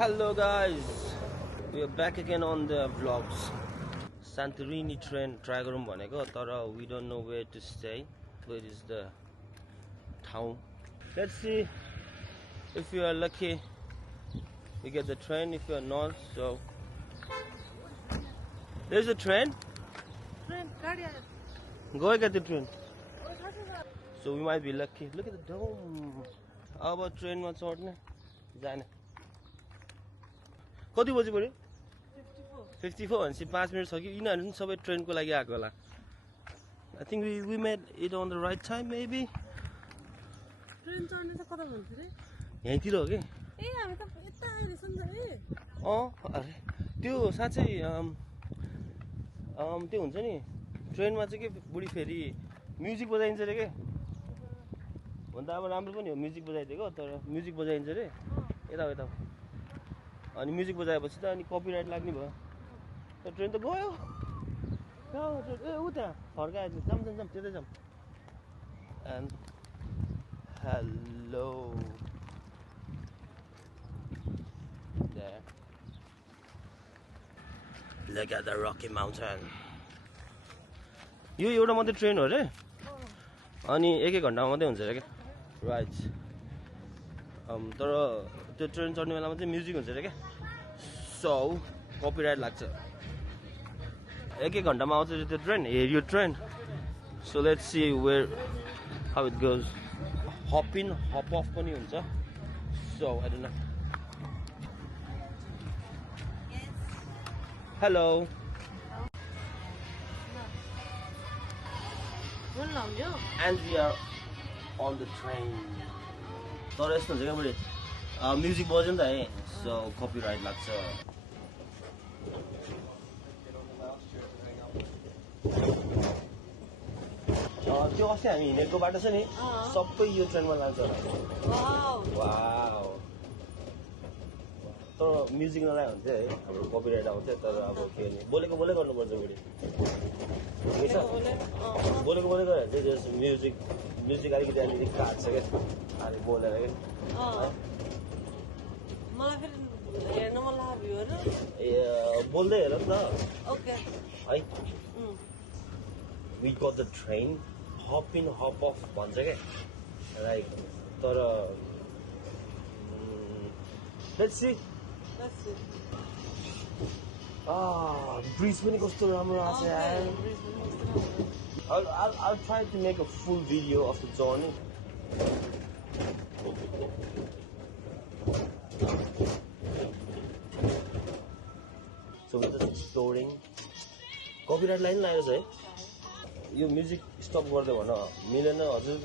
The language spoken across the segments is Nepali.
Hello guys, we are back again on the vlogs. Santorini train try garum bhaneko tara we don't know where to stay. Where is the town? Let's see if you are lucky we get the train. If you are not, so there's a train. Go get the train. So we might be lucky. Look at the dome. How about train ma chadne jane? कति बजे पर्यो 54 भनेपछि 5 मिनेट छ कि यिनीहरु पनि सबै ट्रेनको लागि आएको होला I think we made it on the right time maybe train चढ्ने त कता भन्थे रे यहीँतिर हो के ए हामी त यता आइरहेछ नि त ए अरे त्यो साच्चै त्यो हुन्छ नि ट्रेनमा चाहिँ के बुढी फेरि म्युजिक बजाइन्छ रे के भन्दा अब राम्रो पनि हो म्युजिक बजाइदिएको तर म्युजिक बजाइन्छ रे यता अनि म्युजिक बजाएपछि त अनि कपिराइट लाग्ने भयो तर ट्रेन त गयो ए उता फर्कायो जाम त्यतै जाम and hello there look at the Rocky Mountain यो एउटा मात्रै ट्रेन हो रे अनि एक घण्टामा मात्रै हुन्छ रे के राइट तर त्यो ट्रेन चढ्ने बेलामा चाहिँ म्युजिक हुन्छ रे के सो कपिराइट लाग्छ एक घण्टामा आउँछ त्यो ट्रेन हेरियो train so let's see where how it goes hop in hop off पनि हुन्छ so I don't know hello and we are on the train तर यस्तो हुन्छ क्या मैले म्युजिक बज्यो नि त है सो कपिराइट लाग्छ त्यो अस्ति हामी हिँडेको बाटो छ नि सबै यो ट्रेनमा लान्छ वाउ तर म्युजिक नलायो भने चाहिँ है हाम्रो कपिराइट आउँथ्यो तर अब के बोलेको गर्नुपर्छ बुढी बोलेको गऱ्यो भने चाहिँ म्युजिक अलिकति अलिकति काट्छ क्या अनि बोलेर क्या मलाई फेरि हेर्न मन लाग्यो र ए बोल्दै हेर नि त ओके है we got the train hop in hop off भन्छ क्या लाइक तर let's see ब्रिज पनि कस्तो राम्रो आछ यार I'll try to make a full video of the journey so we're just exploring copyright line लाएर चाहिँ यो म्युजिक स्टप गर्दै भन मिलेन हजुर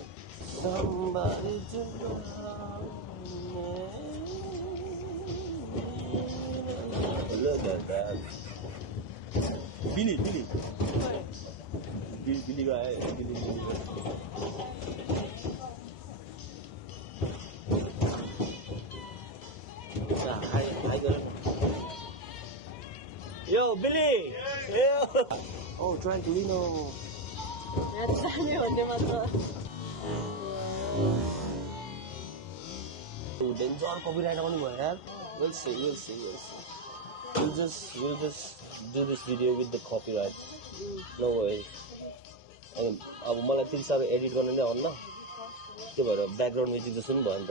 look at that Billy guy Billy hi girl yo Billy yeah. Oh Tranquilino danger copyright आउने भयो यार we'll see we'll just do this video with the copyright no way अब मलाई त्यति साह्रो एडिट गर्न नै आउन्न त्यो भएर ब्याकग्राउन्ड म्युजिक जस्तो नि भयो नि त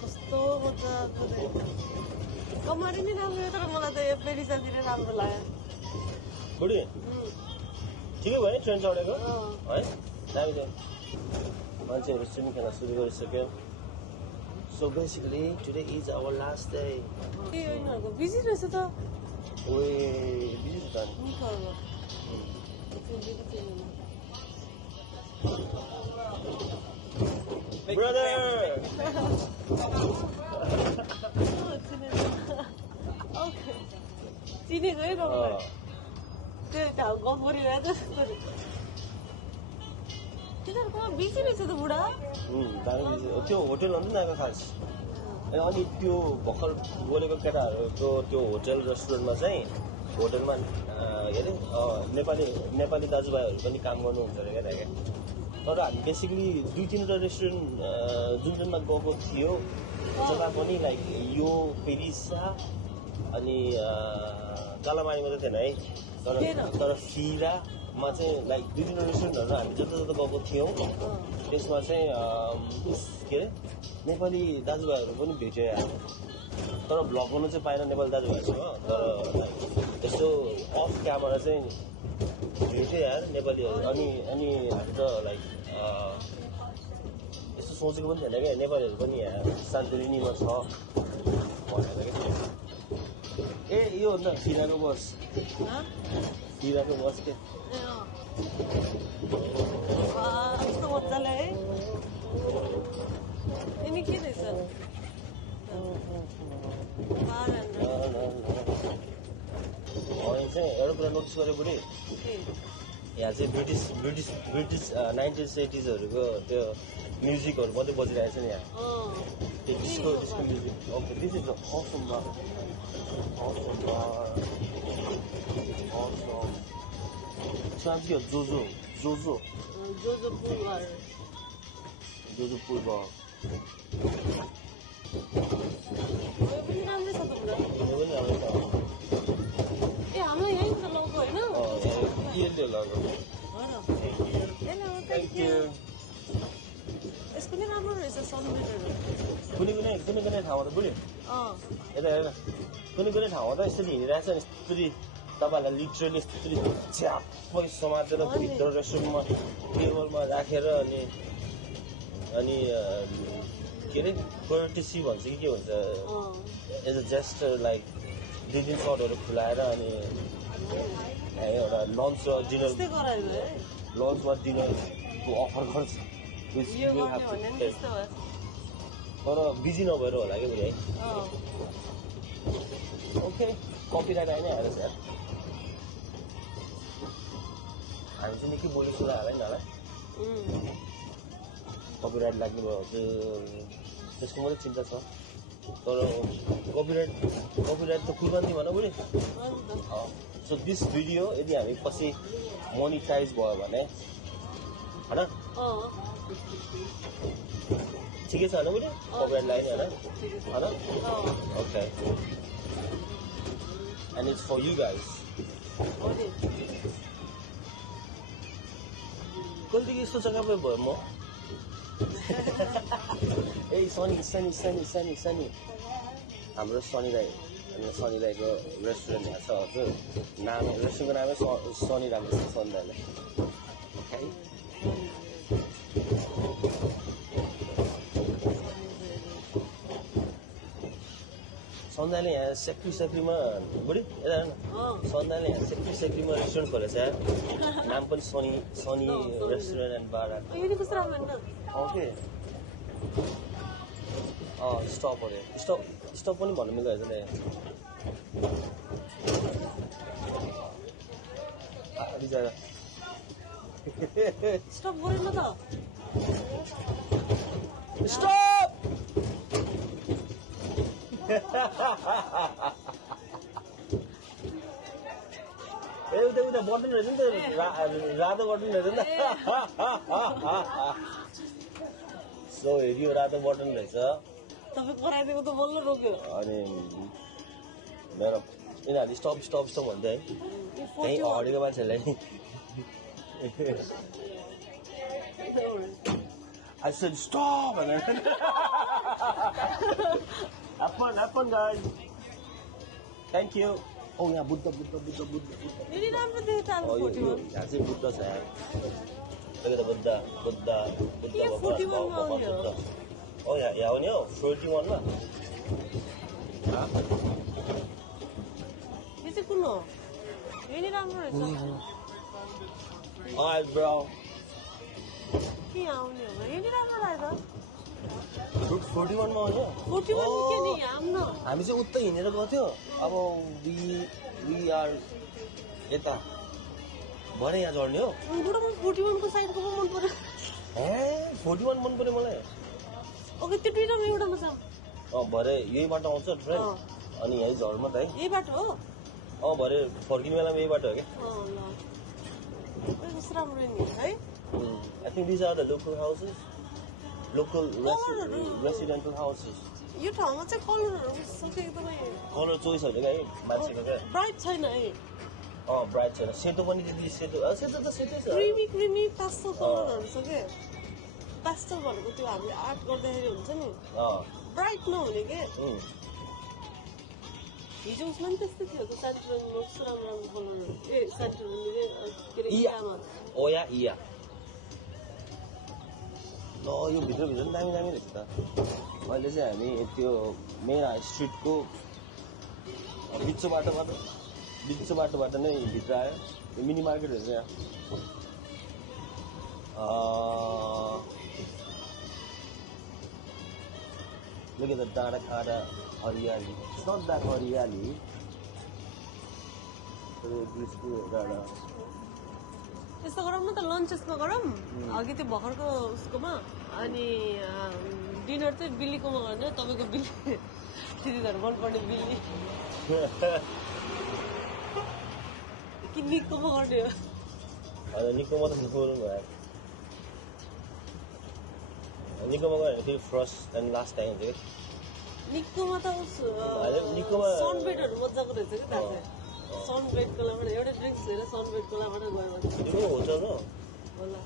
कस्तो मजाको कमारी नि राम्रो तर मलाई त यो पेरिसातिर राम्रो लाग्यो बुढी ठिकै भयो ट्रेन चढेको है दामी थियो मान्छेहरू स्विमिङ खेल्न सुरु गरिसक्यो So basically, today is our last day. Busy रहेछ त ओए busy छ त Brother Okay चिनेको है तपाईलाई त्यो ठाउँ गफरिरहेछ तिनीहरूको बिजी रहेछ त बुढा त्यो होटल अन्त आएको खास अनि त्यो भर्खर बोलेको केटाहरूको त्यो होटल रेस्टुरेन्टमा चाहिँ होटलमा हेरे नेपाली दाजुभाइहरू पनि काम गर्नुहुन्छ अरे क्या तर हामी बेसिकली 2-3 रेस्टुरेन्ट जुन जुनमा गएको थियो जग्गा पनि लाइक यो पेरिसा अनि कालामानी मात्रै थिएन है तर फिरामा चाहिँ लाइक 2-3 रेस्टुरेन्टहरू हामी जता जता गएको थियौँ त्यसमा चाहिँ के अरे नेपाली दाजुभाइहरू पनि भेट्यो यार तर भ्लग गर्नु चाहिँ पाएन नेपाली दाजुभाइहरूसँग तर यस्तो अफ क्यामेरा चाहिँ भेट्यो यार नेपालीहरू अनि हामी त लाइक यस्तो सोचेको पनि थिएन क्या नेपालीहरू पनि यहाँ शान्तिनिमा छ भनेर क्या ए यो हो नि त फिराको बस के कस्तो मजाले है यिनी के रहेछ चाहिँ एउटा कुरा नोटिस गरेँ बुढी यहाँ चाहिँ ब्रिटिस 1980sहरूको त्यो म्युजिकहरू मात्रै बजिरहेको छ नि यहाँ त्यो disco music okay this is awesome bar awesome जोजो पुल bar पनि राम्रै छ त कुरा यो पनि राम्रो छ ए हाम्रो यहीँ त लोगो होइन यसले लगाएको हेलो थ्याङ्क यू यसको नि राम्रो रहेछ सनलाइटहरू कुनै ठाउँमा त बुढी यता हेर कुनै ठाउँमा त यसरी हिँडिरहेको छ यस्तरी तपाईँहरूलाई लिटरली यस्तरी छ्याप्पै समातेर भित्र रेस्टुरेन्टमा टेबलमा राखेर अनि के अरे कोर्टेसी भन्छ कि के भन्छ एज अ जेस्टर लाइक 2-3 सर्टहरू खुलाएर अनि एउटा लन्च र डिनर लन्च वा डिनरको अफर गर्छ तर बिजी नभएर होला कि है ओके कपिराइट आइ नै हालेछ यार हामी चाहिँ निकै बोली सुना हाल नि होला कपिराइट लाग्ने भयो त्यसको मात्रै चिन्ता छ तर कपिराइट त कुर्बानी भन बुढी सो दिस भिडियो यदि हामी पछि मोनिटाइज भयो भने होइन ठिकै छ होइन बुढी कपिराइट लाग्ने होइन okay and it's for you guys कहिलेदेखि यस्तो जग्गामा भयो म ए सनी हाम्रो सनी राईको रेस्टुरेन्ट यहाँ छ हजुर नाम रेस्टुरेन्टको नामै सनी राम्रो छ सनी राईले सन्दाले यहाँ सेक्रीमा बुढी यता हेर्न सन्दाले यहाँ सेक्रीमा रेस्टुरेन्ट खोलेछ यार नाम पनि Sunny restaurant and bar okay स्टपहरू स्टप पनि भन्नु मिल्दो रहेछ नि स्टप गरेन त स्टप ए उता बटन रहेछ नि त रातो बटन रहेछ नि त सो हेऱ्यो रातो बटन रहेछ तपाईँ कराइदिएको त बल्ल रोक्यो अनि मेरो यिनीहरूले स्टप भन्दै है कहीँ हडेको मान्छेहरूलाई I said stop and then have fun guys thank you oh yeah Buddha यिनी राम्रो देख्छ अब 41 यहाँ चाहिँ बुद्ध छ यार देख्दा बुद्ध के 41 मा आउने हो ओ यहाँ आउने हो 41 मा यो चाहिँ कुन हो यिनी राम्रो रहेछ alright bro के आउने हो यिनी राम्रो लाग्छ 41 मा आउने 41 के नि आउन हामी चाहिँ उता हिँडेर गएको थियो अब we are यता भरे यहाँ झर्ने हो बुढामा 41 को साइडको पो मन पर्यो ए 41 मन पर्यो मलाई ओके त्यो दुईटामा एउटामा छ भरे यही बाटो आउँछ फ्रेन्ड अनि यही झर्मा त है यही बाटो हो भरे फर्किने बेलामा यही बाटो हो क्या ल कस्तो राम्रो नि है I think these are the local houses. Local residential houses. यो ठाउँमा चाहिँ कलरहरू सबै एकदमै Color choice है मान्छेको क्या ब्राइट छैन है ब्राइट छैन सेतो पनि त्यति सेतो सेतो त सेतै छ क्रिमी पास्टल कलरहरू छ के पास्टल भनेको त्यो हामीले आर्ट गर्दाखेरि हुन्छ नि ब्राइट नहुने के हिजो उसमा नि त्यस्तै थियो त सेन्टरमा कस्तो राम्रो राम्रो कलरहरू ए सेन्टरमा के अरे इयामा इया ल यो भित्रभित्र पनि दामी दामी रहेछ त अहिले चाहिँ हामी त्यो मेन स्ट्रिटको बिचो बाटोबाट नै भित्र आयो यो मिनी मार्केटहरू चाहिँ Look at the डाँडा हरियाली It's not that हरियाली ब्रिजको डाँडा यस्तो गरौँ न त लन्च यसमा गरौँ अघि त्यो भर्खरको उसकोमा अनि डिनर चाहिँ बिल्लीकोमा गर्ने तपाईँको बिल्ली दिदीहरू मनपर्ने बिल्ली कि निकोमा गर्ने हो होइन निकोमा त बोल्नु भयो निकोमा गयो भने फेरि फर्स्ट एन्ड लास्ट टाइम हुन्छ कि निकोमा त निकोमा सनबेडहरू मजाको रहेछ कि दाजु सनबेडको लाबाट एउटा ड्रिङ्क्स लिएर सनबेडको लाबाट गयो भने निको होटल हो होला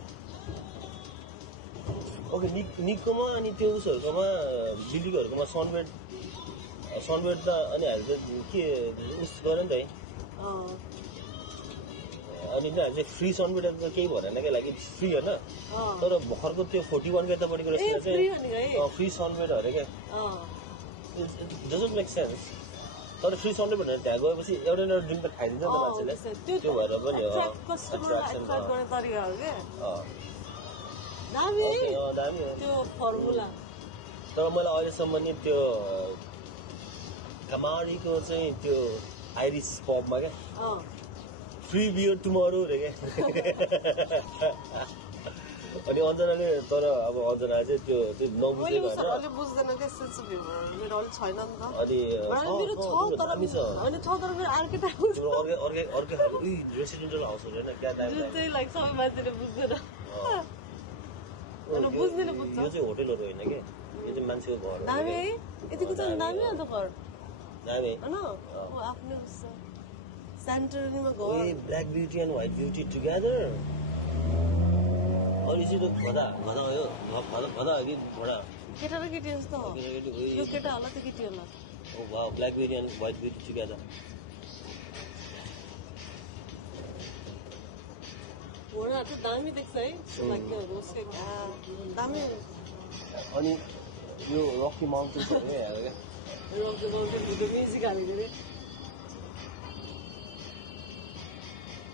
ओके निकोमा अनि त्यो उसहरूकोमा दिल्लीकोहरूकोमा सनबेड त अनि हामीले त के उस गऱ्यो नि त है अनि हामीले चाहिँ फ्री सनबेड त केही भएन क्या लागि फ्री होइन तर भर्खरको त्यो 41 का यतापट्टिको रेस्टुरेन्ट चाहिँ फ्री सनबेड अरे क्या डजन्ट मेक सेन्स तर फ्री सनबेड भनेर त्यहाँ गएपछि एउटा ड्रिङ्क त खाइदिन्छ नि त मान्छेले त्यो भएर पनि दामी त्यो फर्मुला तर मैले अहिलेसम्म नि त्यो कमारीको चाहिँ त्यो आइरिस पबमा क्या फ्री बियर टुमरो रे क्या अनि अञ्जनाले तर अब अञ्जना चाहिँ त्यो नबुझेको होइन अहिले बुझ्दैन के सेन्स अफ ह्युमर मेरो अहिले छैन नि त अनि मेरो छ तर अनि छ तर मेरो अर्कै टाइप तिम्रो अर्कै खालको रेसिडेन्टल हाउस हो होइन क्या दामी जुन चाहिँ लाइक सबै मान्छेले बुझ्दैन अनि बुझ्दैन बुझ्छ यो चाहिँ होटलहरू होइन के यो चाहिँ मान्छेको घर हो दामी है यतिको चाहिँ दामी हो त घर दामी हैन आफ्नै उस सेन्टरमा घर a black beauty and white beauty together और इसी तो भदा हो कि घोडा केटा र केटी जस्तो हो यो केटा होला त केटी होला oh wow black beauty and white beauty together घोडा चाहिँ दामी देख्छ है लाग्ने उसकै दामी अनि यो रकी माउन्टेन छ नि हेर क्या रकी माउन्टेन भिडियो म्युजिक हालेको रे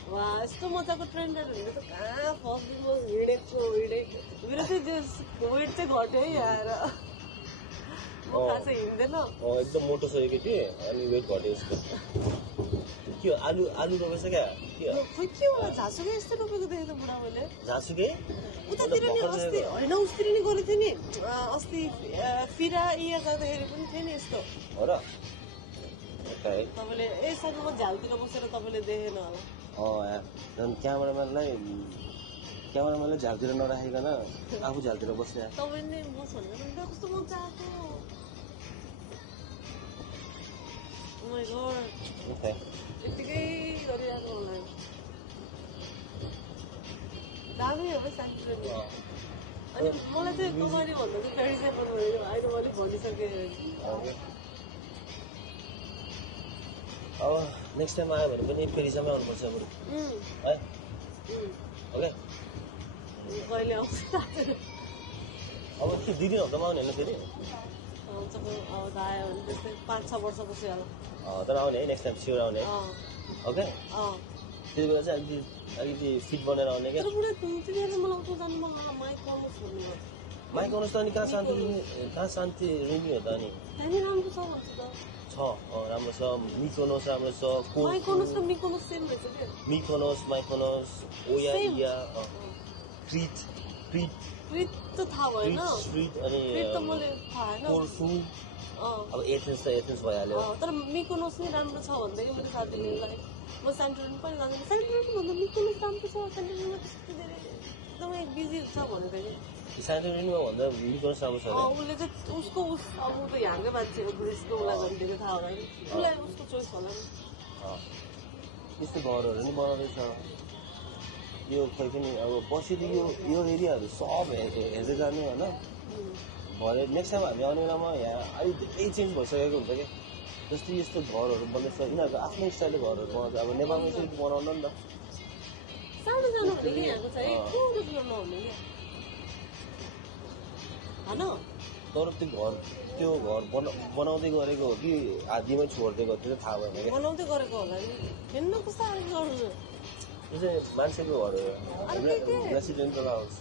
वा यस्तो मजाको ट्रेन्डहरू हुने त कहाँ फर्स्ट दिन हिँडेको मेरो चाहिँ वेट चाहिँ घट्यो है आएर म खासै हिँड्दैन एकदम मोटो छ यो केटी अनि वेट घट्यो उसको के हो आलु रोपेछ क्या खोइ के होला झाँसुकै यस्तो रोपेको देखेको त बुढा मैले झाँसुकै उतातिर नि अस्ति होइन उसतिर नि गरेको थियो नि अस्ति फिरा इया गर्दाखेरि पनि थियो नि यस्तो हो र तपाईँले यसरी म झ्यालतिर बसेर तपाईँले देखेन होला झन् क्यामेराम्यानलाई झालतिर नराखिकन आफू झालतिर बस्ने तपाईँ नै बस भनेर कस्तो मजा आएको यत्तिकै गरिरहेको होला दामी हो शान्ति अनि मलाई चाहिँ कुमारी भन्दा चाहिँ पेरिसमा अहिले मैले भनिसकेँ अब नेक्स्ट टाइम आयो भने पनि पेरिसमै आउनुपर्छ बरु है ओके कहिले आउँछ अब के 2 दिन हप्तामा आउने होइन फेरि आउँछ आयो भने त्यस्तै 5-6 वर्षपछि होला तर आउने है नेक्स्ट टाइम स्योर आउने ओके त्यति बेला चाहिँ अलिकति फिट बनेर आउने क्या मलाई उता जानु मन लाग्ला माइक आउनुहोस् त अनि कहाँ शान्ति रुमी हो त अनि त्यहाँनिर राम्रो छ भन्छ त राम्रो छ मिकोनोस राम्रो छ माइकोनोस र मिकोनोस सेम रहेछ के माइकोनोस ओया इया क्रिट त थाहा भएन क्रिट अनि त मैले थाहा हैन कोर्फु अब एथेन्स भइहाल्यो तर मिकोनोस नै राम्रो छ भन्दै मेरो साथीले म सेन्टोरिनी पनि जाँदैन सेन्टोरिनी भन्दा मिकोनोस राम्रो छ सेन्टोरिनीमा त्यस्तो धेरै एकदमै बिजी छ भने त कि सानोमा भन्दा निकोलस राम्रो छ उसले चाहिँ उसको अब ऊ त यहाँकै मान्छे हो ग्रिसको उसलाई गरिदिएको थाहा होला नि उसलाई उसको चोइस होला नि यस्तो घरहरू नि बनाउँदैछ यो खै पनि अब बसेको यो एरियाहरू सब हेर्दै जाने होइन भरे नेक्स्ट टाइम हामी आउने बेलामा यहाँ अहिले धेरै चेन्ज भइसकेको हुन्छ कि जस्तै यस्तो घरहरू बन्दैछ यिनीहरूको आफ्नै स्टाइलले घरहरू बनाउँछ अब नेपालमा यसरी बनाउनु नि त सानो सानो हुने कि यहाँको चाहिँ ठुलो ठुलो नहुने कि होइन तर त्यो घर बनाउँदै गरेको हो कि आधीमै छोडिदिएको त्यो चाहिँ थाहा भएन क्या बनाउँदै गरेको होला नि हेर्नु कस्तो खालको गर्नु यो चाहिँ मान्छेको घर हो रेसिडेन्टल हाउस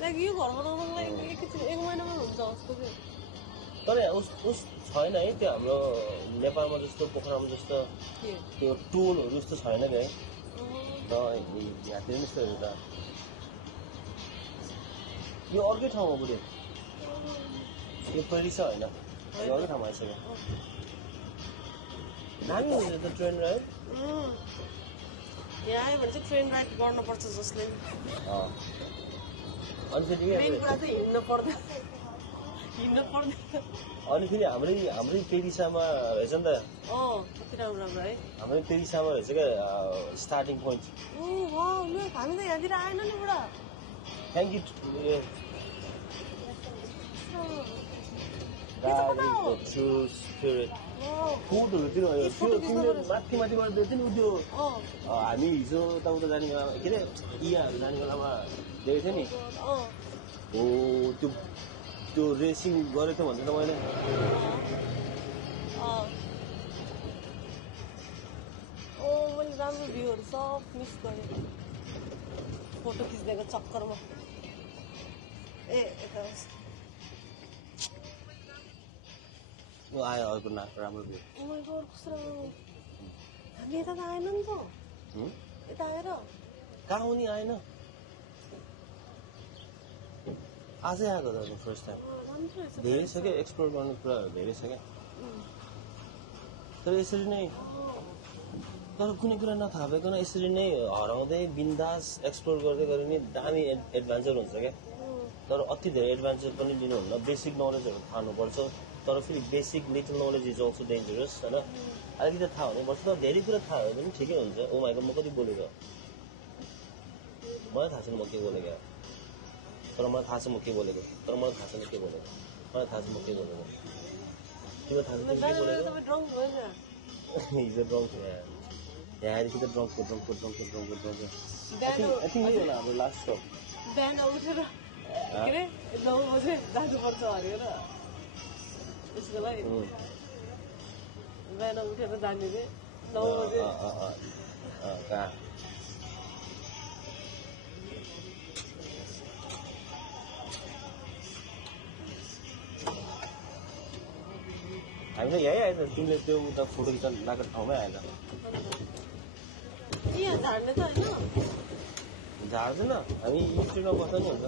लाइक यो घर बनाउनुको लागि एकैछिन 1 महिनामा हुन्छ जस्तो कि तर उस छैन है त्यो हाम्रो नेपालमा जस्तो पोखरामा जस्तो त्यो टोलहरू जस्तो छैन क्या है यहाँतिर नि यस्तोहरू त यो अर्कै ठाउँमा बुढे यो परिस होइन अर्कै ठाउँमा आइसक्यो दामी हुन्छ त ट्रेन राइड यहाँ आयो भने चाहिँ ट्रेन राइड गर्नुपर्छ जसले अनि फेरि मेन कुरा चाहिँ हिँड्नु पर्दैन अनि फेरि हाम्रै पेरिसामा रहेछ नि त कति राम्रो राम्रो है हाम्रै पेरिसामा रहेछ क्या स्टार्टिङ पोइन्ट हामी त यहाँतिर आएन नि बुढा थ्याङ्क यू फुडहरूतिर तिमीले माथि माथिबाट देख्थ्यो नि त्यो हामी हिजो उता जाने बेलामा के अरे इयाहरू जाने बेलामा देखेको थिएँ नि हो त्यो रेसिङ गरेको थियो भन्थेँ त मैले मैले राम्रो भ्यूहरू सब मिस गरेँ फोटो खिच्दिएको चक्करमा आयो अर्को नाक राम्रो भ्यू कस्तो हामी यता त आएन नि त यता आएर कहाँ हुने आएन आजै आएको त फर्स्ट टाइम धेरै छ क्या एक्सप्लोर गर्ने कुराहरू धेरै छ क्या तर यसरी नै तर कुनै कुरा नथाहा भइकन यसरी नै हराउँदै बिन्दास एक्सप्लोर गर्दै गरे नि दामी एडभेन्चर हुन्छ क्या तर अति धेरै एडभेन्चर पनि लिनुहुन्न बेसिक नलेजहरू थाहा हुनुपर्छ तर फेरि basic little knowledge is also dangerous होइन अलिकति थाहा हुनुपर्छ तर धेरै कुरा थाहा भयो भने ठिकै हुन्छ ओ माइको म कति बोलेको मलाई थाहा छैन म के बोलेको तर मलाई थाहा छ म के बोलेको तर मलाई थाहा छैन के बोलेको मलाई थाहा छ म के बोलेको तिमीलाई थाहा छ तिमी के बोलेको हिजो ड्रङ्क यहाँ आएदेखि त ड्रङ्क आई थिङ्क यही होला हाम्रो लास्ट स्टप बिहान उठेर के अरे 9 बजे जानुपर्छ अरे र यसको लागि बिहान उठेर जाने रे 9 बजे कहाँ हामीलाई यहीँ आएछ तिमीले त्यो उता फोटो खिच्न लगाएको ठाउँमै आएछ यहाँ झार्ने त होइन झार्दैन हामी स्ट्रिटमा बस्दा नि हुन्छ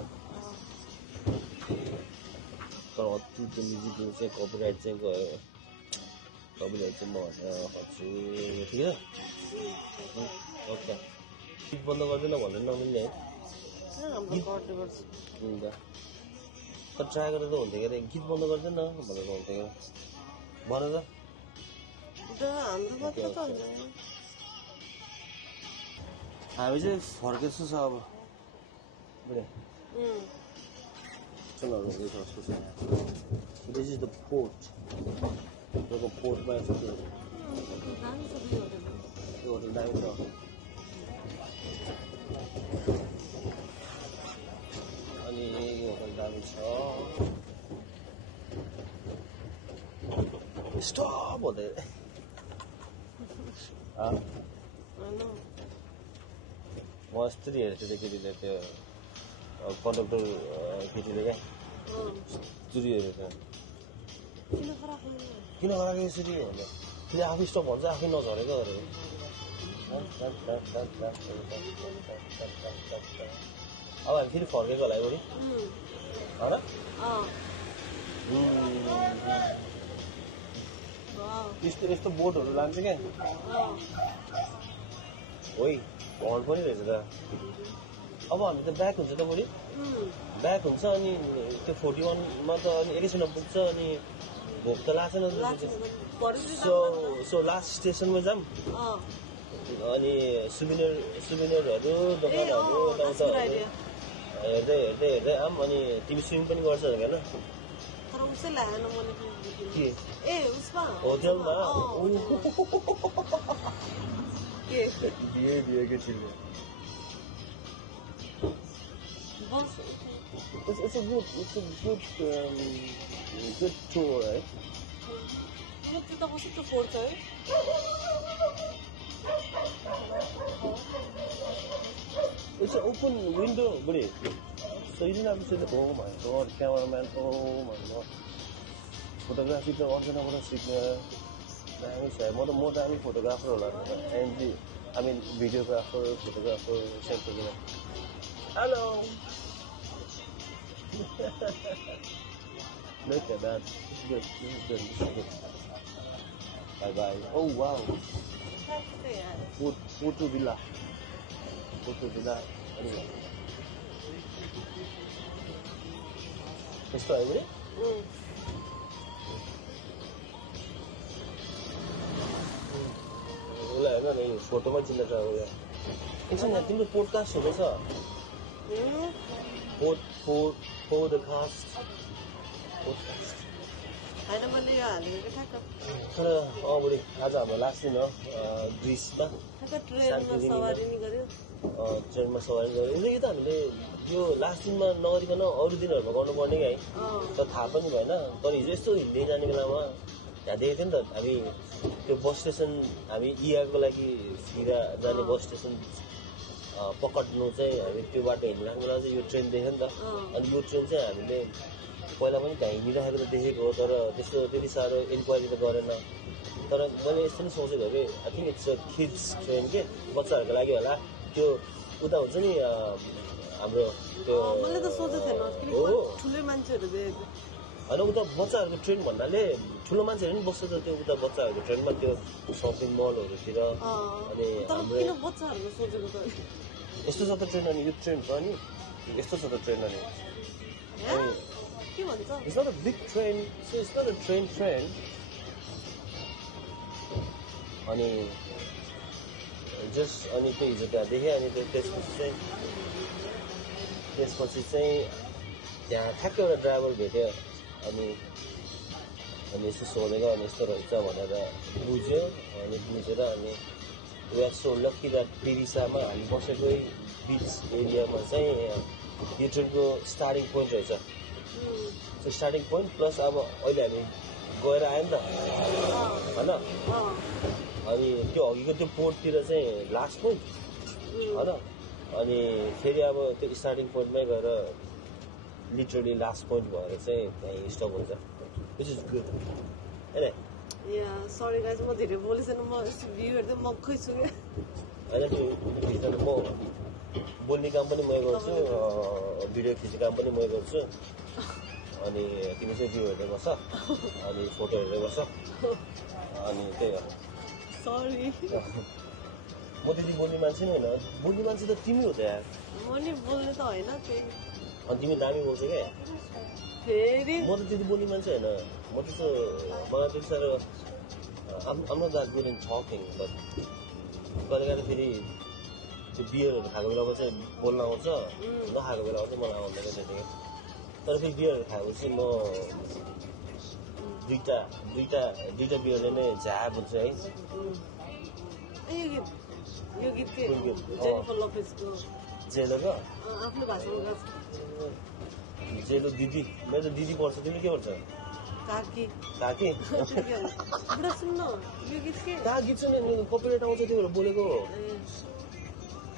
तर अति त्यो म्युजिक चाहिँ कपिराइट चाहिँ गयो कपिराइट चाहिँ म भन्छु ठिक छ ओके गीत बन्द गर्दैन भन्दैन नमिल्ने है हुन्छ तर ट्राई गरेर त हुन्थ्यो के अरे गीत बन्द गर्दैन भनेर हुन्थ्यो क्या भन त हामी चाहिँ फर्केछु छ अब बुढे चुनाहरू हुँदैछ जस्तो छ दिस इज द पोर्ट तपाईँको पोर्टमा त्यो होटल दामी छ अनि यो होटल दामी छ स्टप हुँदै म अस्ति हेरेको थिएँ त्यो केटीले त्यो कन्डक्टर केटीले क्या चुरी हेरेको किन गराएको यसरी भन्दा फेरि आफै स्टप भन्छ आफै नझरेको अरे अब हामी फेरि फर्केको होला है बढी होइन यस्तो बोटहरू लान्छ क्या है हर्न पनि रहेछ त अब हामी त ब्याक हुन्छ त बढी ब्याक हुन्छ अनि त्यो 41 मा त अनि एकैछिनमा पुग्छ अनि भोक त लाग्छ नि सो लास्ट स्टेसनमा जाम अनि सुबिनियरहरू दोकानहरू हेर्दै हेर्दै हेर्दै आम अनि तिमी स्विमिङ पनि गर्छ होइन तर उसै ल्याएन मैले के ए उसमा होटलमा के दिए एकैछिनमा बस It's a good tour, right? म त्यो त कस्तो फोर्थ है It's an open window, buddy. So you didn't have to say that, oh my god, cameraman, oh my god. Photography to organize about a signal. More than photographer, and I mean videographer, photographer, etc. Hello. Look at that. This is good. Bye bye. Oh wow. Photo villa. Anyway. यस्तो आयो नि उसलाई हेर्न नि फोटोमा चिन्न छ एकछिन यहाँ तिम्रो पोडकास्ट हुँदैछ पोडकास्ट होइन मैले यो हालेको ठ्याक्क तर बढी आज हाम्रो लास्ट दिन हो ग्रिसमा ट्रेनमा सवारी नि गर्यो ट्रेनमा सवारी गर्यो यो त हामीले यो लास्ट दिनमा नगरिकन अरू दिनहरूमा गर्नुपर्ने है तर थाहा पनि भएन तर हिजो यस्तो हिँड्दै जाने बेलामा त्यहाँ देखेको थियो नि त हामी त्यो बस स्टेसन हामी इआको लागि फिरा जाने बस स्टेसन पकड्नु चाहिँ हामी त्यो बाटो हिँडिरहेको बेला चाहिँ यो ट्रेन देख्यो नि त अनि यो ट्रेन चाहिँ हामीले पहिला पनि त्यहाँ हिँडिराखेको त देखेको हो तर त्यस्तो त्यति साह्रो इन्क्वायरी त गरेन तर मैले यस्तो पनि सोचेको कि I think it's a kids train के बच्चाहरूको लागि होला त्यो उता हुन्छ नि हाम्रो त्यो मैले त सोचेको थिएन ठुलै मान्छेहरू देखेको होइन उता बच्चाहरूको ट्रेन भन्नाले ठुलो मान्छेहरू पनि बस्छ त त्यो उता बच्चाहरूको ट्रेनमा त्यो सपिङ मलहरूतिर अनि किन बच्चाहरूको सोचेको त यस्तो छ त ट्रेन अनि यो ट्रेन छ नि यस्तो छ त ट्रेन अनि के भन्छ It's not a big train, so it's not a train. अनि जस्ट अनि त्यो हिजो त्यहाँ देखेँ अनि त्यसपछि चाहिँ त्यहाँ ठ्याक्कै एउटा ड्राइभर भेट्यो अनि यस्तो सोधेको अनि यस्तो रहेछ भनेर बुझ्यो अनि बुझेर अनि we are so lucky that पिरिसामा हामी बसेकै बिच एरियामा चाहिँ यो ट्रेनको स्टार्टिङ पोइन्ट रहेछ सो स्टार्टिङ पोइन्ट प्लस अब अहिले हामी गएर आयो नि त होइन अनि त्यो अघिको त्यो पोर्टतिर चाहिँ लास्ट पोइन्ट होइन अनि फेरि अब त्यो स्टार्टिङ पोइन्टमै गएर लिटरली लास्ट पोइन्ट भएर चाहिँ त्यहाँ स्टप हुन्छ विच इज गुड होइन सरी गाइज म धेरै बोलिसकेन म भ्यू हेर्दै मक्खै छु क्या होइन त्यो भित्र म बोल्ने काम पनि मै गर्छु भिडियो खिच्ने काम पनि मै गर्छु अनि तिमी चाहिँ भ्यू हेर्दै बस्छ अनि फोटो हेर्दै बस्छ अनि त्यही हो सरी म त्यति बोल्ने मान्छे नै होइन बोल्ने मान्छे त तिमी हो त यार म नि बोल्ने त होइन त्यही अनि तिमी दामी बोल्छ क्या फेरि म त त्यति बोल्ने मान्छे होइन म त्यस्तो मलाई त्यति साह्रो I'm not that good in talking but कहिले काहीँ फेरि त्यो बियरहरू खाएको बेलामा चाहिँ बोल्न आउँछ नखाएको बेलामा चाहिँ मलाई आउँदैन त्यतिकै तर फेरि बियरहरू खाएपछि म दुईटा बियरले नै झ्याप हुन्छ है यो गीत के जेनिफर लोपेजको जेलोको आफ्नो भाषामा गाउँछ जेलो दिदी मेरो त दिदी पर्छ तिमीले के पर्छ काकी बुढा सुन्न यो गीत के कहाँ गीत सुन्ने कपिराइट आउँछ त्यो भएर बोलेको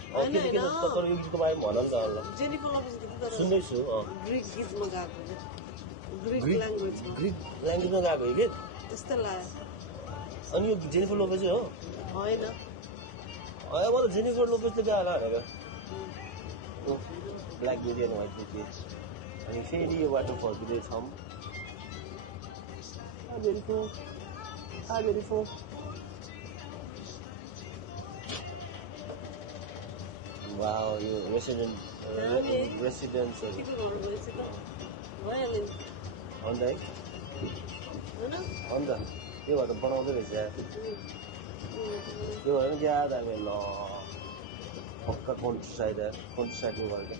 तर यो गीतको बारेमा भन नि त जेनिफर लोपेज गीत सुन्दैछु ग्रिक गीतमा गाएको ग्रिक ल्याङ्ग्वेजमा गाएको हो गीत त्यस्तै लाग्यो अनि यो जेनिफर लोपेज हो होइन म त जेनिफर लोपेजले गाएर भनेको black beauty and white beauty अनि फेरि यो बाटो फर्किँदैछौँ वाह यो रेसिडेन्ट रेसिडेन्सहरू केको घर भएपछि त भइहाल्यो नि अन्त है होइन अन्त त्यो भएर त बनाउँदै रहेछ यार त्यो भएर पनि ज्यादा हामी ल पक्का कन्ट्री साइडको घर क्या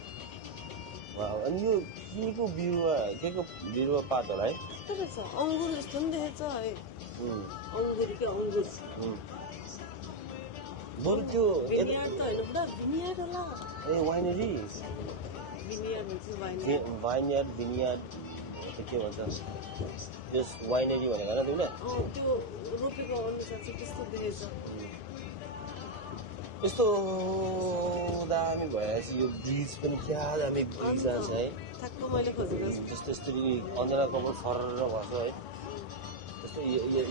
अनि यो केको बिरुवा केको बिरुवा पात होला है कस्तो रहेछ अङ्गुर जस्तो पनि देखेछ है अङ्गुर के अङ्गुर बरु त्यो भिनियार्ड त होइन पुरा भिनियार्ड होला ए वाइनरी भिनियार्ड भन्छ वाइनियार्ड वाइनयार्ड भिनियार्ड के भन्छ त्यस वाइनरी भनेको होइन तिमीले त्यो रोपेको अनुसार चाहिँ त्यस्तो देखेछ यस्तो दामी भइरहेछ यो ब्रिज पनि क्या दामी ब्रिज आएको छ है ठ्याक्क मैले खोजेको छु जस्तो यस्तरी अन्जना कपाल फरर भएको छ है जस्तो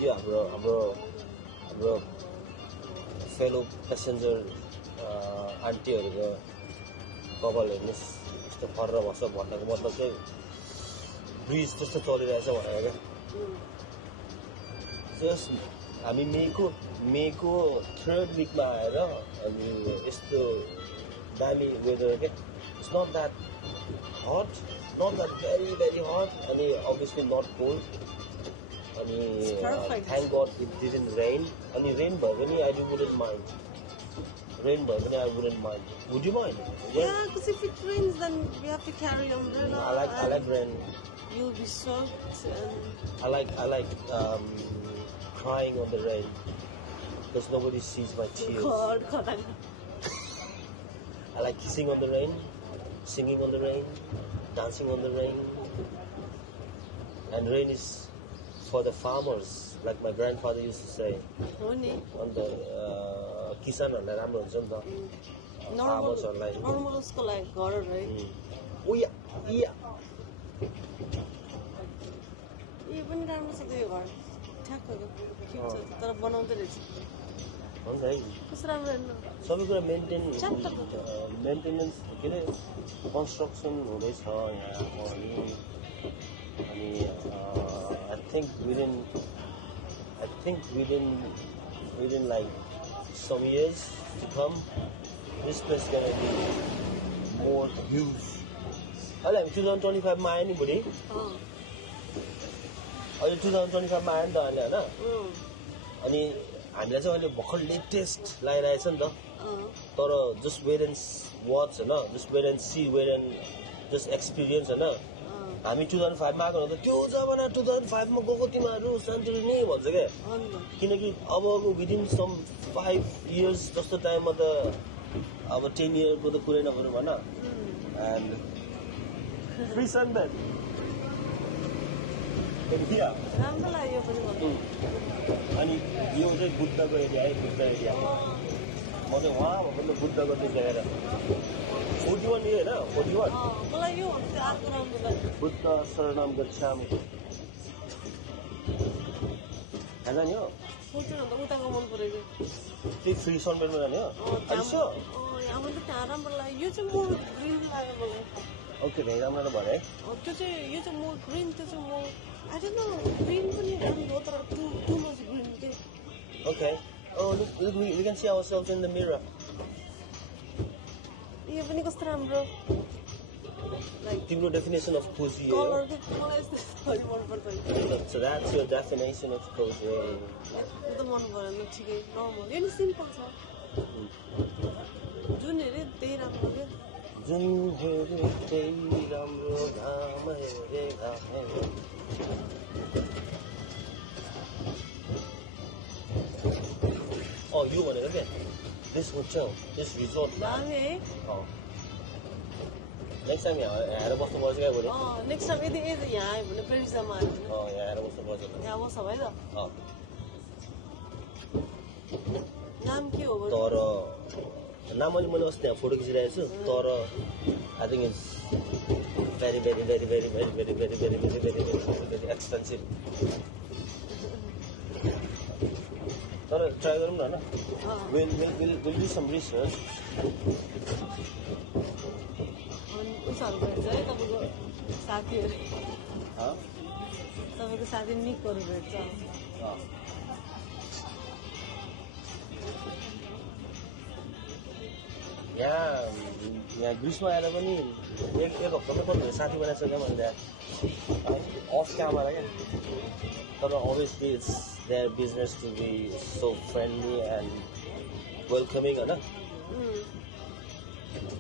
यो हाम्रो फेलो प्यासेन्जर आन्टीहरूको कपाल हेर्नुहोस् यस्तो फरर भएको छ भन्नको मतलब चाहिँ ब्रिज त्यस्तो चलिरहेछ भनेर क्या हामी मेको थर्ड विकमा आएर अनि यस्तो दामी वेदर क्या it's not that hot not that very very hot अनि अभियसली नट कोल्ड अनि thank God it didn't rain अनि रेन भयो भने आई वुडन्ट माइन्ड रेन भयो भने I wouldn't mind would you mind Yeah, because if it rains, then we have to carry umbrella. I like rain. You'll be soaked and... I like crying on the rain because nobody sees my tears. God. I like kissing on the rain, singing on the rain, dancing on the rain. And rain is for the farmers, like my grandfather used to say. Only. On the kisanहरूलाई राम्रो हुन्छ नि त farmersहरूलाई normal उसको लागि घर है उया यो पनि राम्रो छ त्यो घर ठ्याक्क क्युट छ तर बनाउँदै रहेछ हुन्छ है कस्तो राम्रो हेर्नु सबै कुरा मेन्टेनेन्स के अरे कन्स्ट्रक्सन हुँदैछ यहाँ अनि I think within like some years to come this place is gonna be more huge. अहिले हामी 2025 मा आयो नि बुढी अहिले 2025 मा आयो नि त अहिले होइन अनि हामीलाई चाहिँ अहिले भर्खर लेटेस्ट लागिरहेछ नि त तर जस्ट वेट एन्ड वाच होइन just wait and see wait and just experience होइन हामी 2005 मा आएको त त्यो जमाना 2005 मा गएको तिमीहरू शान्ति नै भन्छ क्या किनकि अबको विदिन सम 5 years जस्तो टाइममा त अब 10 yearको त कुरै नगरौँ भन एन्ड फ्री सनबेड राम्रो लाग्यो पनि अनि यो चाहिँ बुद्धको एरिया है बुद्ध एरिया म चाहिँ वहाँ भन्दा बुद्धको चाहिँ देखेर 41 यो होइन 41 मलाई यो भन्दा अर्को राम्रो लाग्यो बुद्ध शरणम गच्छामि कहाँ जाने हो सोच्नु उताको मन परेको त्यही फ्री सनबेडमा जाने हो आइसो यहाँ पनि त्यहाँ राम्रो लाग्यो यो चाहिँ मोर ग्रिन लाग्यो मलाई ओके धेरै राम्रो भयो है त्यो चाहिँ यो चाहिँ मोर ग्रिन त्यो चाहिँ more I don't no green पनि राम्रो हो तर टु मच ग्रिन के okay oh look we can see ourselves in the mirror यो पनि कस्तो राम्रो लाइक तिम्रो डेफिनेसन अफ कोजी हो कलर के मलाई यस्तो मन पर्छ so that's your definition of cozy त्यो मन परेन ठिकै नर्मल यो नि सिम्पल छ जुन हेरे त्यही राम्रो के जुन हेरे त्यही राम्रो घाम हेरे oh you भनेको के this hotel this resort दामी है नेक्स्ट टाइम यहाँ आएर बस्नुपर्छ क्या बरु नेक्स्ट टाइम यदि यहाँ आयो भने पेरिसमा आयो भने यहाँ आएर बस्नुपर्छ यहाँ बस्छ भाइ त नाम के हो तर नाम मैले अस्ति त्यहाँ फोटो खिचिरहेको छु तर I think it's very very very very very very very very very very very expensive तर ट्राई गरौँ न होइन विल डु सम रिसर्च उसहरू भेट्छ है तपाईँको साथीहरू तपाईँको साथी निकहरू भेट्छ यहाँ ग्रिसमा आएर पनि एक हप्तामा कति साथी बनाइसक्यो मैले अफ क्यामेरा क्या तर obviously it's their business to be so friendly and welcoming होइन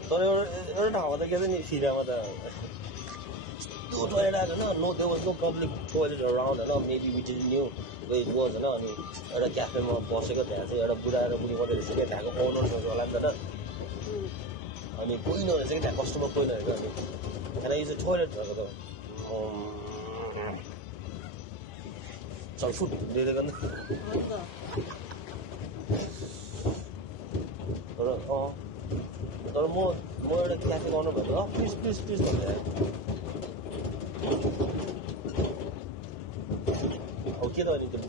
तर एउटा ठाउँमा त के छ नि फिरामा त त्यो टोइलेट आएको होइन no there was no public toilet around होइन maybe we didn't knew wait was होइन अनि एउटा क्याफेमा बसेको त्यहाँ चाहिँ एउटा बुढा र बुढी मात्रै रहेछ क्या त्यहाँको ओनर होला नि त अनि कोही नरहेछ कि त्यहाँ कस्टमर कोही नरहेछ अनि त्यहाँ यो चाहिँ टोइलेट भएको त चल फुट दिएको नि तर म एउटा क्याफे गर्नु भन्दा प्लिज प्लिज प्लिज भन्दा अब के त अनि त्यो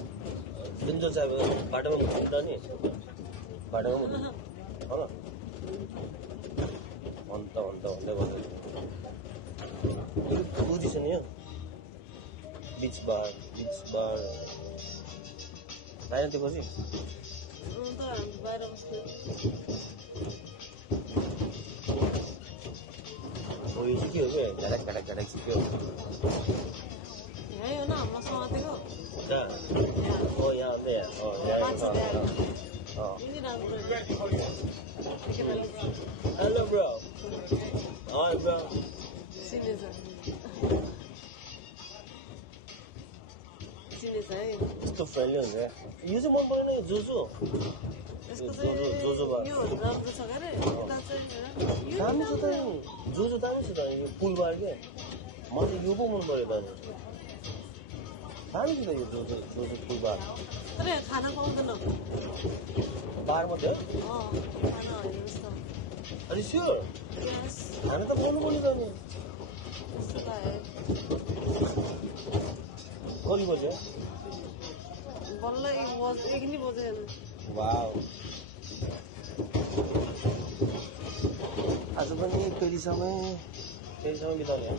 जुन जो चाहिँ अब बाटोमा मुट्छ नि बाटोमा मुट्छ हो अन्त भन्दै बस्दै बुझिस नि यो बिच बार आएन त्यो पछि हो यो चाहिँ के हो क्या घाडक चाहिँ के हो हो न मसँग दिएको हो यहाँ अन्त यहाँ हेलो ब्रो हाई ब्रो चिनेछ है यस्तो फ्रेन्डली हुन्छ यो चाहिँ मन परेन जोजो जोजो राम्रो छ दामी छ त जोजो दामी छ त यो फुल बार के मलाई यो पो मन पऱ्यो दाजु दामी छ त यो जोजो फुल बार तर खाना पाउँदैन बार मात्रै अरे स्योर खाना त पाउनु पर्ने त नि कति बज्यो बल्ल 1 नि बजेन वाउ आज पनि फेरिसम्म बिताउने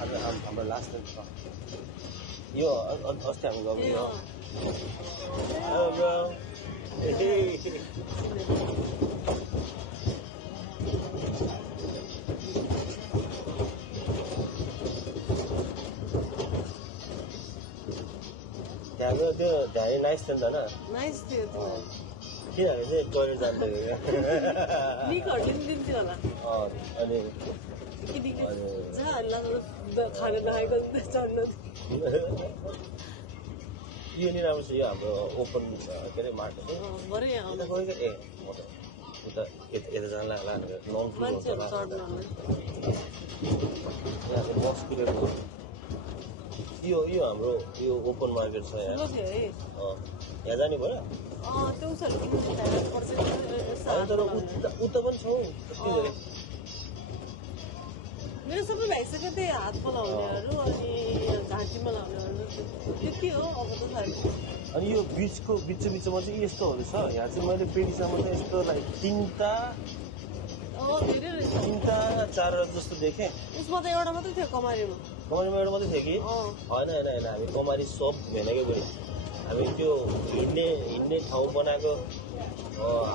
आज हाम्रो लास्ट दिन छ यो अस्ति हामी गएको यो त्यहाँको त्यो धेरै नाइस थियो नि त नाइस थियो किनभने चाहिँ टोइलेट जान्थ्यो दिन्थ्यो होला अनि खाना नखाएको चढ्न यो नि राम्रो छ यो हाम्रो ओपन के अरे माटो भरे यता गएको ए म त उता यता जानला होला नन यहाँ बस कुरेको यो हाम्रो यो ओपन मार्केट छ यहाँ यहाँ जाने भयो तर उता पनि छौ मेरो सबै भइसक्यो त्यही हातमा लाउनेहरू अनि घाँटीमा लाउनेहरू त्यति हो अब त अनि यो बिचमा चाहिँ यस्तोहरू छ यहाँ चाहिँ मैले पेटीसम्म चाहिँ यस्तो लाइक तिनवटा चारवटा जस्तो देखेँ उसमा त एउटा मात्रै थियो कमारीमा एउटा मात्रै थियो कि होइन हामी कमारी सब घुमेनकै पनि हामी त्यो हिँड्ने ठाउँ बनाएको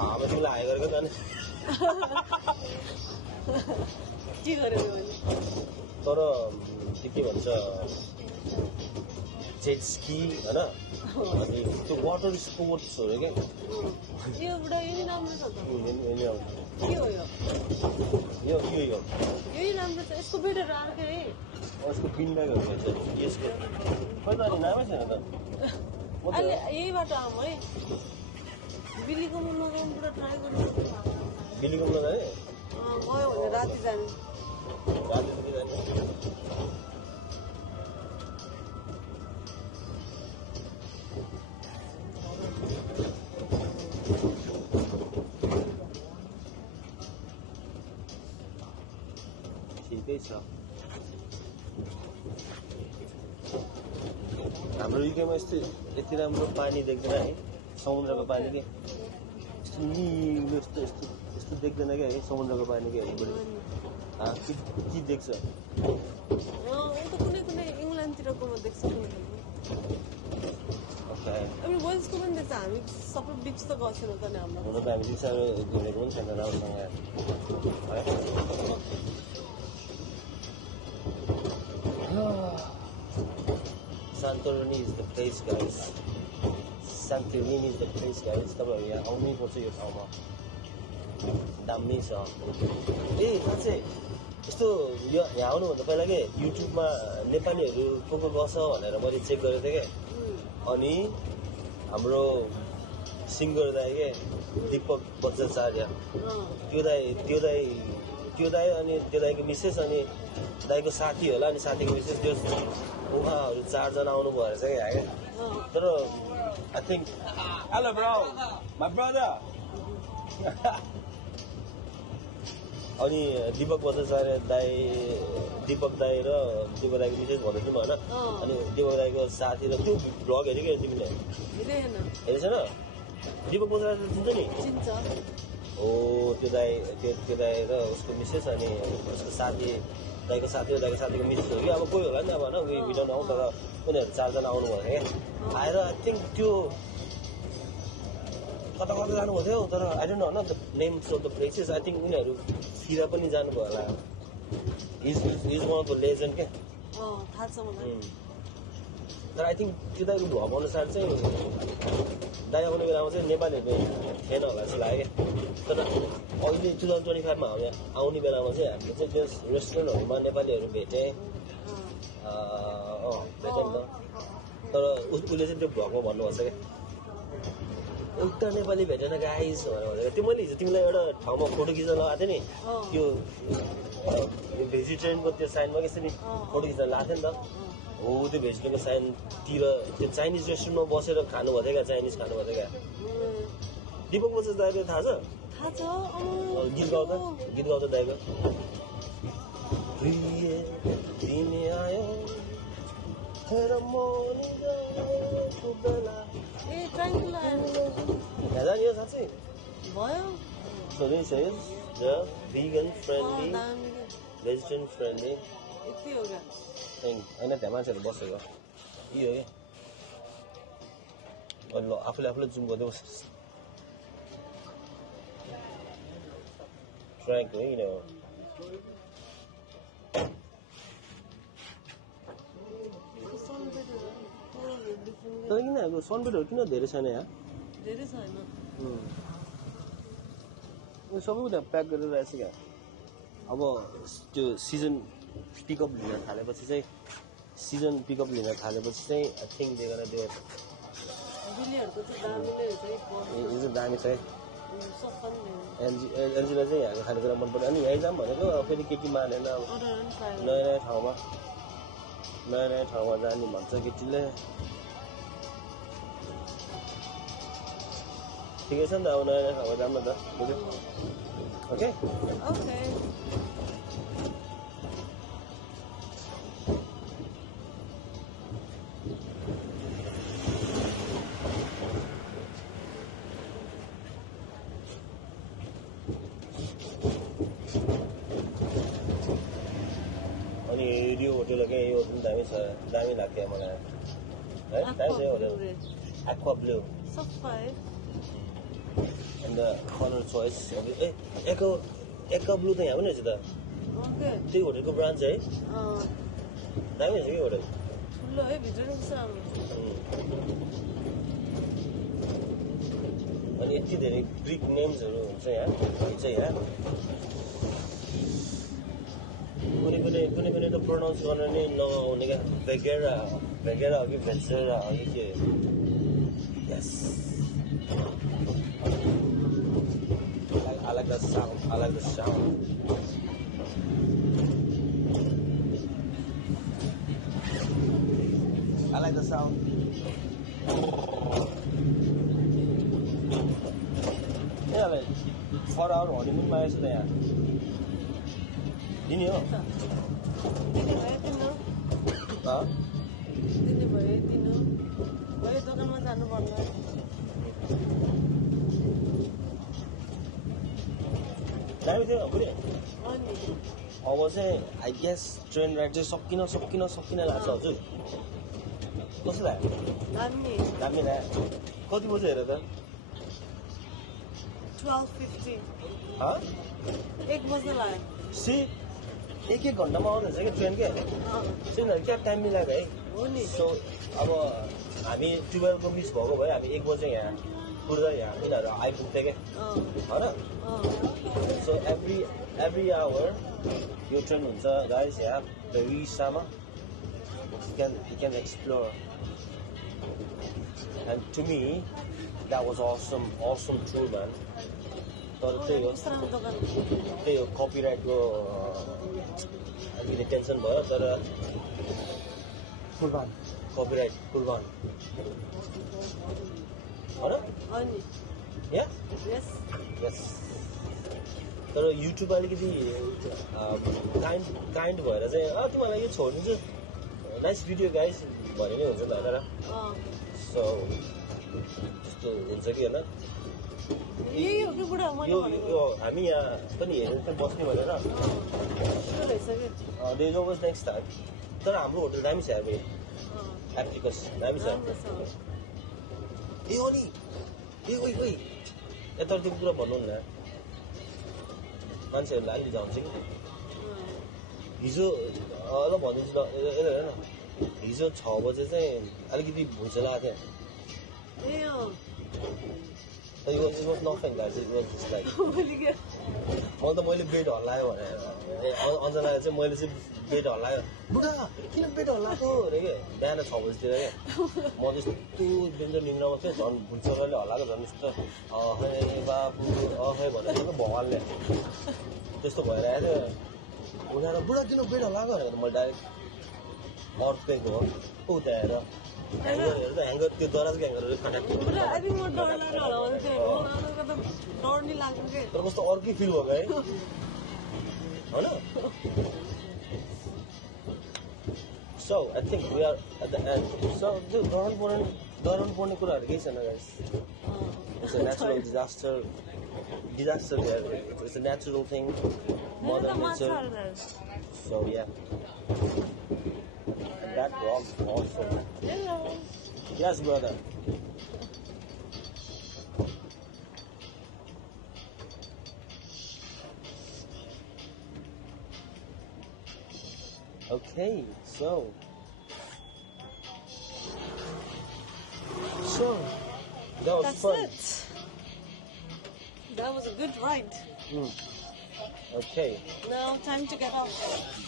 हामी तिमीलाई हाई गरेको जाने के गर्यो भने तर के भन्छ जेट स्की होइन अनि त्यो वाटर स्पोर्ट्सहरू क्या यो राम्रो छ त के हो यो राम्रो छ यसको बेडहरू अर्कै है यसको पिनब्यागहरू भन्छ यसको खै त अनि नामै छैन त अहिले यही बाटो आउँ है बिल्लीको मुनमा जाउँ पुरा ट्राई गर्नु बिल्लीको मुनमा जाने गयो भने राति जाने ठिकै छ हाम्रो युकेमा यति राम्रो पानी देख्दैन है समुद्रको पानी के यस्तो निलो यस्तो देख्दैन क्या है समुद्रको पानी के के देख्छ कुनै इङ्ल्यान्डतिरकोमा देख्छ गर्ल्सको पनि देख्छ हामी सबै बिच त गएको छैनौँ त नि हाम्रो हुन त हामी दिसाहरू घुमेको पनि छैन राम्रोसँग है Santorini is the place, guys. Santorini is the place, guys. तपाईहरु यहाँ आउनै पर्छ यो ठाउँमा दामी छ ए साच्चै यस्तो यहाँ आउनुभन्दा पहिला के युट्युबमा नेपालीहरू को गर्छ भनेर मैले चेक गरेको थिएँ के अनि हाम्रो सिङ्गर दाइ के दीपक बज्राचार्य त्यो दाइ अनि त्यो दाइको मिसेस अनि दाइको साथी होला अनि साथीको मिसेस त्यो उहाँहरू 4 जना आउनु भयो रहेछ क्या तर I think hello bro my brother अनि दीपक बज्राचार्य दाइ दीपक दाइ र दीपक दाइको मिसेस भन्दै थियौँ होइन अनि दीपक दाइको साथी र त्यो भ्लग हेऱ्यो क्या तिमीले हेरेको छैन दीपक बज्राचार्य चिन्छ नि हो त्यो दाइ र उसको मिसेस अनि उसको साथी दाइको साथी र दाइको साथीको मिसेस हो कि अब कोही होला नि अब होइन विडन आउँ तर उनीहरू 4 जना आउनु भयो क्या आएर आई थिङ्क त्यो कता कता जानुभएको थियो तर आई डोन्ट नो न the names of the places I think उनीहरूतिर पनि जानुभयो होला is one of the legend क्या तर आई थिङ्क त्यो दाइको भ्लग अनुसार चाहिँ दाइ आउने बेलामा चाहिँ नेपालीहरू थिएन होला जस्तो लाग्यो क्या तर अहिले 2025 मा आउने बेलामा चाहिँ हामीले चाहिँ त्यस रेस्टुरेन्टहरूमा नेपालीहरू भेटेँ भेटेँ नि त तर उसले चाहिँ त्यो भ्लगमा भन्नुभएको छ क्या एउटा नेपाली भेटेन गाइस भनेर त्यो मैले हिजो तिमीलाई एउटा ठाउँमा फोटो खिच्न लगाएको थिएँ नि त्यो भेजिटेरियनको त्यो साइनमा यसरी फोटो खिच्न लगाएको थिएँ नि त हो त्यो भेजिटेरियनको साइनतिर त्यो चाइनिज रेस्टुरेन्टमा बसेर खानुभएको थियो क्या चाइनिज खानुभएको थियो क्या दीपक बज्राचार्य दाइको थाहा छ गीत गाउँदा दाइको तिमी आयो जानियो साँच्चै भयो So this is the vegan friendly, vegetarian friendly यति हो क्या thing. होइन त्यहाँ मान्छेहरू बसेको यही हो क्या ल आफूले जुम गर्दै बस ट्र्याक हो किन तर किन सनबेडहरू किन धेरै छैन यहाँ धेरै छैन सबै कुरा प्याक गरेर रहेछ क्या अब त्यो सिजन पिकअप लिन थालेपछि चाहिँ आई थिङ्क त्यो गर्न त्यो बिल्लीहरूको चाहिँ दामी नै हुन्छ यो चाहिँ दामी छ है सफा नि एनजीलाई चाहिँ यहाँको खानेकुरा मन पर्यो अनि यहीँ जाऊँ भनेको फेरि के मानेन अब नयाँ ठाउँमा जाने भन्छ केटीले ठिकै छ नि त अब नयाँ ठाउँमा जाऊँ न त बुझ्यो ओके अनि यो होटेल क्या यो होटेल दामी लाग्थ्यो मलाई है दामी छ होटेल एक्वा ब्लू सफा है and the color choice aqua blue त यहाँ पनि रहेछ त त्यही होटेलको ब्रान्च है दामी रहेछ कि होटेल ठुलो है भित्र कस्तो राम्रो अनि यति धेरै ग्रिक नेम्सहरू हुन्छ यहाँ कुनै त प्रोनाउन्स गर्न नै नआउने क्या भेगेरा हो कि भेन्सेरा हो कि के यस I like the sound. I like the sound. Yeah, like 4 hour honeymoon मा आएछ त यहाँ दिने हो दिने भयो दोकानमा जानु पर्दैन दामी थियो बुढी अब चाहिँ आई गेस ट्रेन राइड चाहिँ सकिन लाग्छ हजुर कस्तो लाग्यो दामी दामी लाग्यो कति बजी हेर त 12:50 एक बज्न लाग्यो सी एक घन्टामा आउनुहुन्छ कि ट्रेन के ट्रेनहरू क्या टाइम मिलाएको है हो नि सो अब हामी 12 को मिस भएको भयो हामी 1 बजे यहाँ पुग्दा यहाँ यिनीहरू आइपुग्थ्यो क्या होइन सो एभ्री आवर यो ट्रेन हुन्छ गाइस यहाँ पेरिसामा you can explore and to me that was awesome tour man तर त्यही हो कपिराइटको अलिकति टेन्सन भयो तर कपिराइट कुर्बान होइन यस तर युट्युब अलिकति काइन्ड भएर चाहिँ तिमीहरूलाई यो छोडिदिन्छु नाइस भिडियो गाइस भने नै हुन्छ नि होइन र सो त्यस्तो हुन्छ कि होइन यो हामी यहाँ पनि हेरेर चाहिँ बस्ने भनेर देयर अलवेज नेक्स्ट टाइम तर हाम्रो होटल दामी छ यार एप्लिकस दामी छ ए अनि ए ओइ यता त्यो कुरा भन्नु न मान्छेहरूलाई अलिक जान्छ कि हिजो ल भनिदिन्छु ल यसले हेर न हिजो 6 बजे चाहिँ अलिकति भुइँचो लागेको थियो It was nothing, guys. It was just like. All the मैले बेड हल्लायो भने अञ्जनाले चाहिँ मैले चाहिँ बेड हल्लायो बुढा किन बेड हल्लाएको अरे के बिहान 6 बजीतिर के म त्यस्तो डेन्जर निन्द्रामा थिएँ झन् भुइँचोले हल्लाएको झन् यस्तो अहे बाबु अहे भनेर भगवान्ले त्यस्तो भइरहेको थियो उनीहरू बुढा किन बेड हल्लाएको भनेर मैले डाइरेक्ट अर्थक्वेक हो उता हेर ह्याङ्गर त्यो दराजको ह्याङ्गरहरू तर कस्तो अर्कै फिल भएको है होइन so I think we are at the end so त्यो डराउनु पर्ने कुराहरू केही छैन guys it's a natural disaster it's a natural thing mother nature so yeah That was awesome. Yes, brother. Okay, so that was That's fun. It. That was a good ride. Okay. Now time to get off.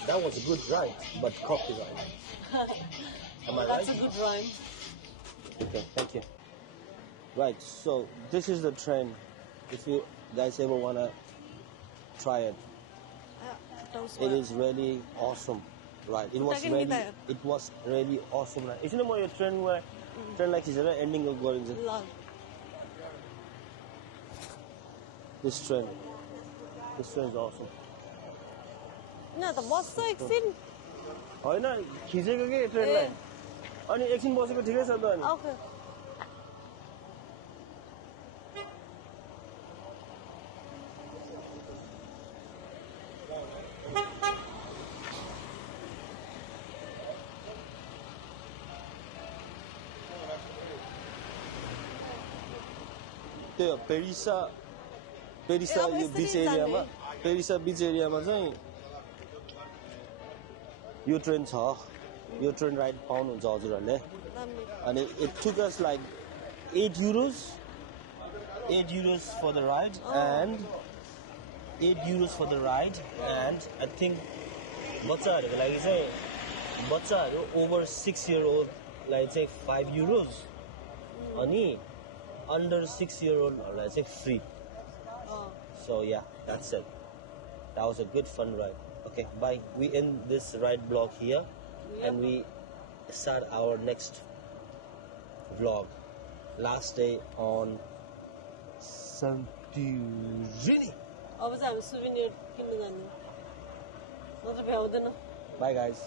That was a good ride, but copyright. Am I right? That's a good rhyme. Okay, thank you. Right, so this is the train. If you guys ever wanna try it, it is really awesome. Right, it was really awesome. Right, isn't it more your train where train like is there ending of going? This train is awesome. No, the bus so exciting. होइन खिचेको कि ट्रेनलाई अनि एकछिन बसेको ठिकै छ त अनि त्यो पेरिसा यो बीच एरियामा चाहिँ यो ट्रेन छ यो ट्रेन राइड पाउनुहुन्छ हजुरहरूले अनि it took us like 8 euros for the ride and 8 euros for the ride and I think बच्चाहरूको लागि चाहिँ बच्चाहरू over 6 year old लाई चाहिँ 5 euros अनि under 6 year old हरूलाई चाहिँ free so yeah that's it that was a good fun ride. Okay, bye. We end this ride vlog here and we start our next vlog. Last day on Santorini. अब चाहिँ हामी सुवेनियर किन्न जाने नत्र भ्याउँदैन Bye guys.